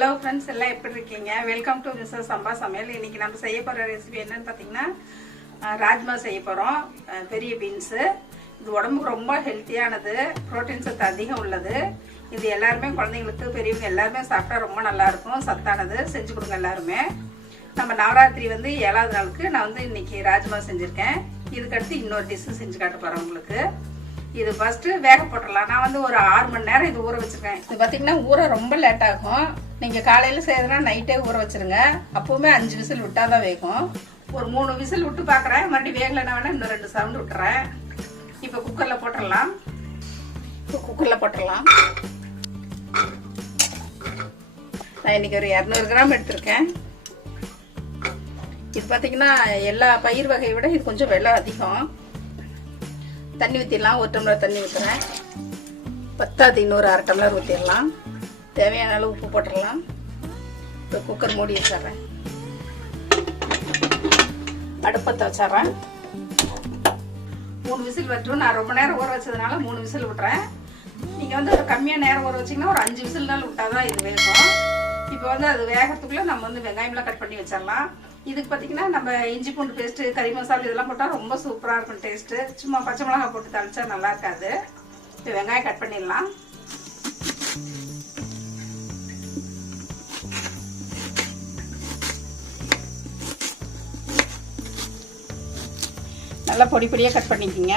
Hello friends, எல்லாம் எப்படி இருக்கீங்க? வெல்கம் டு மிஸ்ஸஸ் சம்பா சமையல். இன்னைக்கு நம்ம செய்ய போகிற ரெசிபி என்னன்னு பார்த்தீங்கன்னா ராஜ்மா செய்ய போகிறோம். பெரிய பீன்ஸு. இது உடம்புக்கு ரொம்ப ஹெல்த்தியானது, ப்ரோட்டீன் சத்து அதிகம் உள்ளது. இது எல்லாருமே குழந்தைங்களுக்கு பெரியவங்க எல்லாருமே சாப்பிட்டா ரொம்ப நல்லாயிருக்கும், சத்தானது. செஞ்சு கொடுங்க எல்லாருமே. நம்ம நவராத்திரி 7வது நாளுக்கு நான் இன்னைக்கு ராஜ்மா செஞ்சுருக்கேன். இதுக்கடுத்து இன்னொரு டிஷ்ஷு செஞ்சு காட்ட போகிறேன் உங்களுக்கு. இது ஃபர்ஸ்ட்டு வேக போட்டுடலாம். நான் ஒரு 6 மணி நேரம் இது ஊற வச்சிருக்கேன். இது பார்த்தீங்கன்னா ஊற ரொம்ப லேட் ஆகும். நீங்கள் காலையில் செய்யறதுனா நைட்டே ஊற வச்சிருங்க. அப்போவுமே 5 விசில் விட்டால் தான் வேகும். ஒரு 3 விசில் விட்டு பார்க்குறேன். மறுபடியும் வேகலைன்னா வேணா இன்னும் 2 சவுண்ட் விட்டுறேன். இப்போ குக்கரில் போட்டுடலாம். நான் இன்னைக்கு ஒரு 200 கிராம் எடுத்திருக்கேன். இது பார்த்தீங்கன்னா எல்லா பயிர் வகையை விட இது கொஞ்சம் விலை அதிகம். தண்ணி ஊற்றிடலாம். 1 டம்ளர் தண்ணி ஊற்றுறேன். பத்தாது, இன்னொரு 1/2 டம்ளர் ஊற்றிடலாம். தேவையான அளவு உப்பு போட்டுடலாம். இப்போ குக்கர் மூடி வச்சிட்றேன். அடுப்பத்தை வச்சிட்றேன். 3 விசில் வச்சுரும். நான் ரொம்ப நேரம் ஊற வச்சதுனால 3 விசில் விட்டுறேன். நீங்கள் ஒரு கம்மியாக நேரம் ஊற வச்சிங்கன்னா ஒரு 5 விசில்னாலும் விட்டால் தான் இது வேகும். இப்போ அது வேகிறதுக்குள்ளே நம்ம வெங்காயம்லாம் கட் பண்ணி வச்சிடலாம். இதுக்கு பார்த்தீங்கன்னா நம்ம இஞ்சி பூண்டு பேஸ்ட்டு, கறி மசாலா இதெல்லாம் போட்டால் ரொம்ப சூப்பராக இருக்கும் டேஸ்ட்டு. சும்மா பச்சை மிளகாய் போட்டு தளிச்சா நல்லா இருக்காது. இப்போ வெங்காயம் கட் பண்ணிடலாம். நல்லா பொடி பொடியாக கட் பண்ணிக்கோங்க.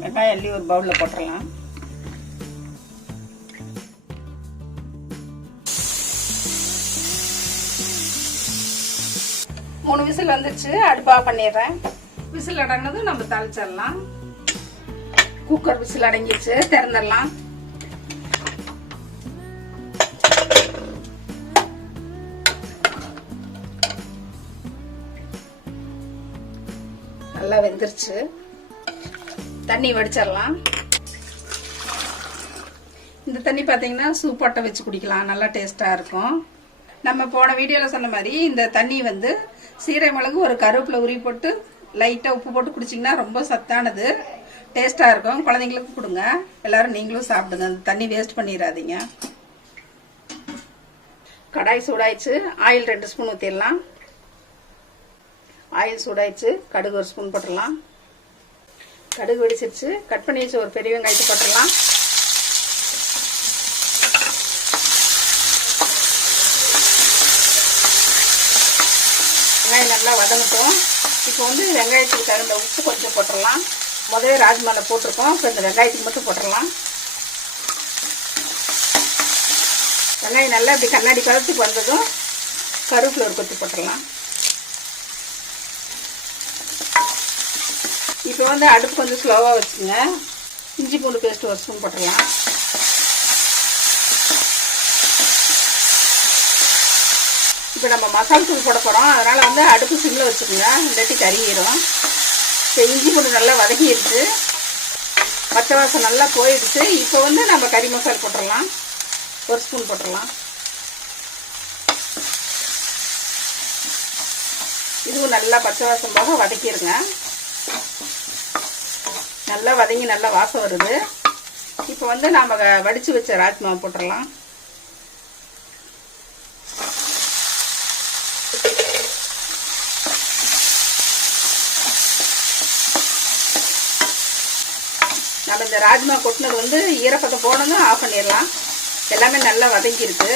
வெங்காயம் அள்ளி ஒரு பவுலில் போட்டுடலாம். மூணு விசில் வந்துச்சு. அடுப்பா பண்ணிடுறேன். விசில் அடங்கினதும் நம்ம தாளிச்சிடலாம். Cooker whistle அடங்கிடுச்சு. திறந்துடலாம். நல்லா வெந்துருச்சு. தண்ணி வடிச்சிடலாம். இந்த தண்ணி பார்த்தீங்கன்னா சூப்பாட்டை வச்சு குடிக்கலாம், நல்லா டேஸ்டா இருக்கும். நம்ம போன வீடியோவில் சொன்ன மாதிரி இந்த தண்ணி சீரக மிளகு, ஒரு கருவேப்பிலை உரி போட்டு லைட்டாக உப்பு போட்டு குடிச்சிங்கன்னா ரொம்ப சத்தானது, டேஸ்ட்டாக இருக்கும். குழந்தைங்களுக்கு கொடுங்க. எல்லாரும் நீங்களும் சாப்பிடுங்க. அந்த தண்ணி வேஸ்ட் பண்ணிடாதீங்க. கடாய் சூடாயிடுச்சு. ஆயில் 2 ஸ்பூன் ஊற்றிடலாம். ஆயில் சூடாயிடுச்சு. கடுகு 1 ஸ்பூன் போட்டுடலாம். கடுகு வெடிச்சிருச்சு. கட் பண்ணி வச்சு ஒரு பெரிய வெங்காயத்தை போட்டுடலாம். வெங்காயம் நல்லா வதங்கட்டும். இப்போ வெங்காயத்துக்கு தகுந்த உப்பு கொஞ்சம் போட்டுடலாம். முதல்ல ராஜ்மாவில் போட்டிருக்கோம். இப்போ இந்த வெங்காயத்துக்கு மட்டும் போட்டுடலாம். வெங்காயம் நல்லா இப்படி கண்ணாடி கலத்துக்கு வந்ததும் கருவேப்பிலை ஒரு கொத்தி போட்டுடலாம். இப்போ அடுப்பு கொஞ்சம் ஸ்லோவாக வச்சுங்க. இஞ்சி பூண்டு பேஸ்ட் 1 ஸ்பூன் போட்டுடலாம். இப்போ நம்ம மசாலா தூள் போட போகிறோம். அதனால் அடுப்பு சிம்மில் வச்சுக்கோங்க, இல்லாட்டி கறியிடும். இப்போ இஞ்சி பூண்டு நல்லா வதக்கிடுச்சு. பச்சை வாசம் நல்லா போயிடுச்சு. இப்போ நம்ம கறி மசாலா போட்டுடலாம். 1 ஸ்பூன் போட்டுடலாம். இதுவும் நல்லா பச்சை வாசம் போக வதக்கிடுங்க. நல்லா வதங்கி நல்லா வாசம் வருது. இப்போ நாம் வடித்து வச்ச ராஜ்மா போட்டுடலாம். நம்ம இந்த ராஜ்மா கொட்டினது ஈரப்பதம் போனதும் ஆஃப் பண்ணிடலாம். எல்லாமே நல்லா வதங்கியிருக்கு.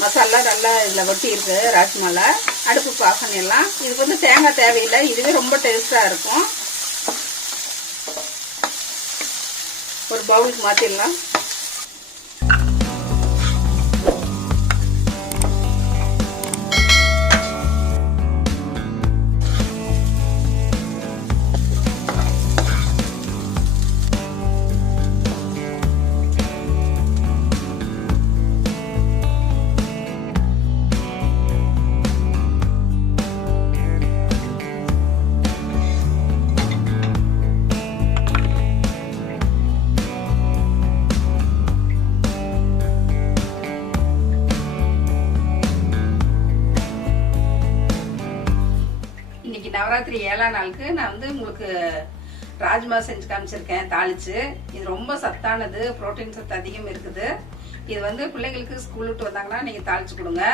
மசாலா நல்லா இதில் ஒட்டி இருக்கு ராஜ்மாவில். அடுப்பு ஆஃப் பண்ணிடலாம். இதுக்கு தேங்காய் தேவையில்லை. இதுவே ரொம்ப டேஸ்டாக இருக்கும். ஒரு பவுலுக்கு மாற்றிடலாம். நவராத்திரி 7ஆம் நாளுக்கு நான் உங்களுக்கு ராஜ்மா செஞ்சு காமிச்சிருக்கேன் தாளிச்சு. இது ரொம்ப சத்தானது, புரோட்டீன் சத்து அதிகம் இருக்குது. இது வந்து பிள்ளைங்களுக்கு ஸ்கூல் விட்டு வந்தாங்கன்னா நீங்கள் தாளிச்சு கொடுங்க.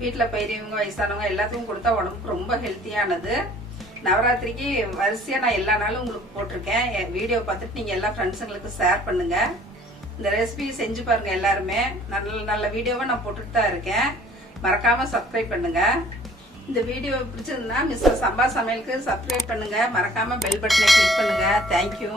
வீட்டில் பெரியவங்க வயசானவங்க எல்லாத்துக்கும் கொடுத்தா உடம்புக்கு ரொம்ப ஹெல்த்தியானது. நவராத்திரிக்கு வரிசையாக நான் எல்லா நாளும் உங்களுக்கு போட்டிருக்கேன். என் வீடியோ பார்த்துட்டு நீங்கள் எல்லா ஃப்ரெண்ட்ஸுங்களுக்கு ஷேர் பண்ணுங்க. இந்த ரெசிபி செஞ்சு பாருங்க எல்லாருமே. நல்ல நல்ல வீடியோவை நான் போட்டுட்டு தான் இருக்கேன். மறக்காம சப்ஸ்கிரைப் பண்ணுங்க. இந்த வீடியோ பிடிச்சிருந்தா மிஸ்டர் சம்பா சமையலுக்கு சப்ஸ்கிரைப் பண்ணுங்க. மறக்காம பெல் பட்டனை கிளிக் பண்ணுங்க. தேங்க்யூ.